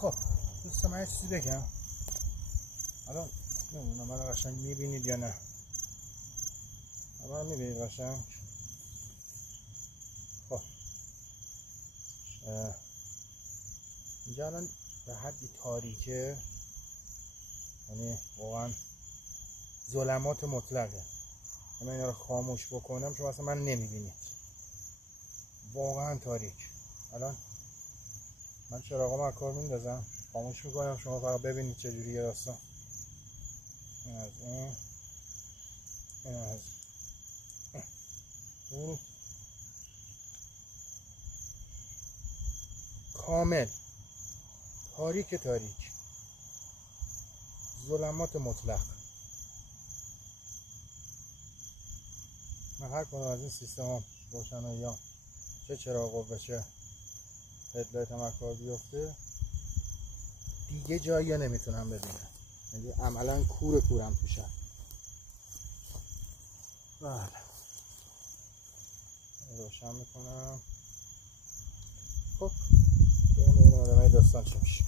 خب دوستان من یه چیزی بگم. الان نمیدونم من قشنگ میبینید یا نه. من میبینید قشنگ. خب اینجا الان به حدی تاریکه، یعنی واقعا ظلمات مطلقه. من اینا رو خاموش بکنم شما اصلا من نمیبینید، واقعا تاریک. الان من چراغامو از کار میندازم، خاموش میکنم، شما فقط ببینید چجوریه داستان. این از این از این کامل تاریک، ظلمات مطلق. من هر کدوم از این سیستم روشنایی ها، چه چراغ قوه چه هدلایت هم کار بیفته، دیگه جایی نمیتونم ببینم، یعنی عملا کورم توشه. بله روشن میکنم. خب بریم ببینیم ادامه داستان چی میشه.